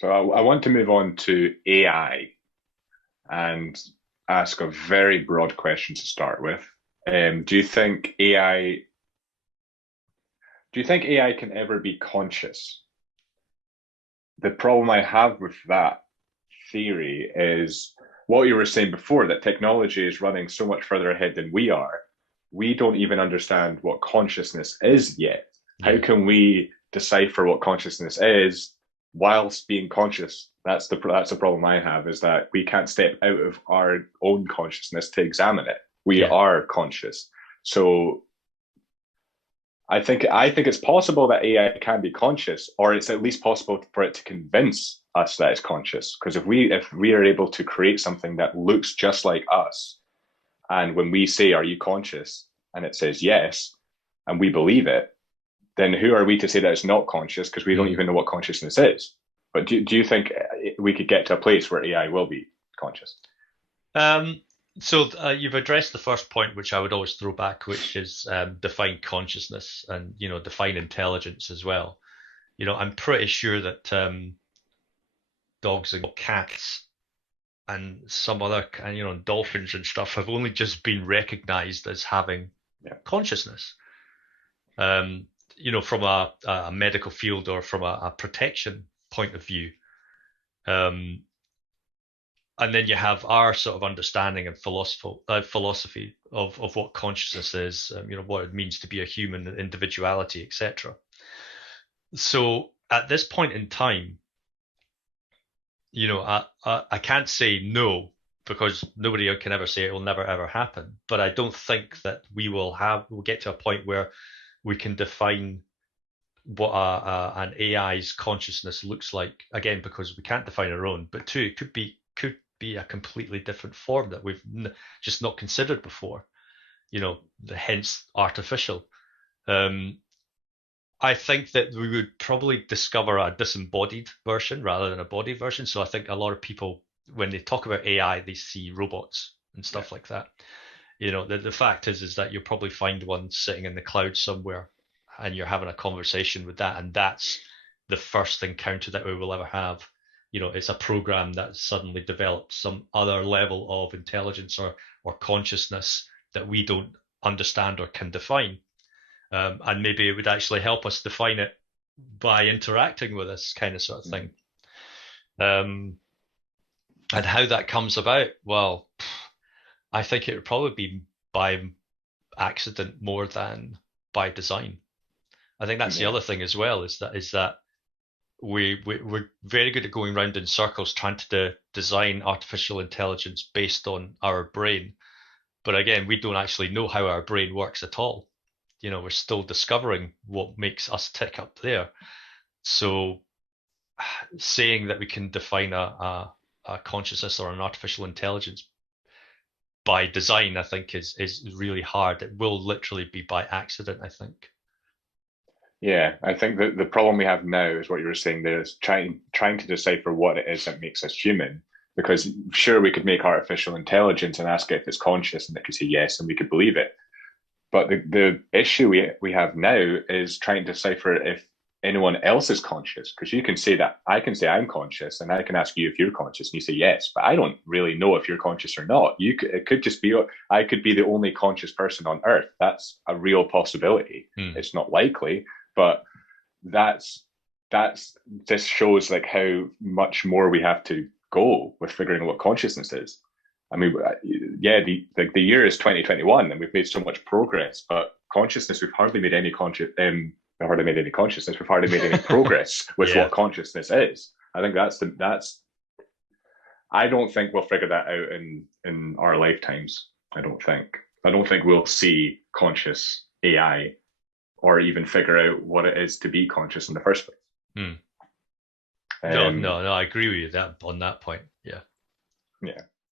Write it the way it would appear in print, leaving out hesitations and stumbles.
So I want to move on to AI and ask a very broad question to start with. Do you think AI can ever be conscious? The problem I have with that theory is what you were saying before, that technology is running so much further ahead than we are. We don't even understand what consciousness is yet. How Yeah. can we decipher what consciousness is whilst being conscious? That's the problem I have, is that we can't step out of our own consciousness to examine it. We Yeah. are conscious. So I think it's possible that AI can be conscious, or it's at least possible for it to convince us that it's conscious. Because if we are able to create something that looks just like us, and when we say, "Are you conscious?" and it says yes, and we believe it, then who are we to say that it's not conscious? Because we don't Mm. even know what consciousness is. But do you think we could get to a place where AI will be conscious? Um, so you've addressed the first point, which I would always throw back, which is define consciousness and define intelligence as well. I'm pretty sure that dogs and cats and some other and dolphins and stuff have only just been recognized as having Yeah. consciousness. Um, from a medical field or from a protection point of view. Um, and then you have our sort of understanding and philosophy of what consciousness is, what it means to be a human, individuality, etc. So at this point in time, I can't say no because nobody can ever say it will never ever happen. But I don't think that we'll get to a point where we can define what an AI's consciousness looks like, again because we can't define our own, but two, it could be a completely different form that we've just not considered before. Hence artificial. Um, I think that we would probably discover a disembodied version rather than a body version. So I think a lot of people, when they talk about AI, they see robots and Yeah. stuff like that. The fact is that you'll probably find one sitting in the cloud somewhere and you're having a conversation with that. And that's the first encounter that we will ever have. It's a program that suddenly develops some other level of intelligence or consciousness that we don't understand or can define. And maybe it would actually help us define it by interacting with us, kind of sort of thing. Mhm. Um, and how that comes about, well, I think it would probably be by accident more than by design. I think that's the Yeah. other thing as well, is that we're very good at going round in circles trying to design artificial intelligence based on our brain. But again, we don't actually know how our brain works at all. We're still discovering what makes us tick up there. So saying that we can define a consciousness or an artificial intelligence by design, I think is really hard. It will literally be by accident, I think. Yeah, I think that the problem we have now is what you were saying there, is trying to decipher what it is that makes us human. Because sure, we could make artificial intelligence and ask it if it's conscious, and it could say yes, and we could believe it. But the issue we have now is trying to decipher if anyone else is conscious. Because you can say that I can say I'm conscious, and I can ask you if you're conscious, and you say yes, but I don't really know if you're conscious or not. It could just be I could be the only conscious person on Earth. That's a real possibility. Hmm. It's not likely, but that's that's this shows like how much more we have to go with figuring out what consciousness is. I mean, yeah, the year is 2021, and we've made so much progress, but consciousness, we've hardly made any consciousness. We've hardly made any progress with Yeah. what consciousness is. I think that's. I don't think we'll figure that out in our lifetimes. I don't think. I don't think we'll see conscious AI or even figure out what it is to be conscious in the first place. Hmm. No, Um, no, no. I agree with you that on that point. Yeah. yeah.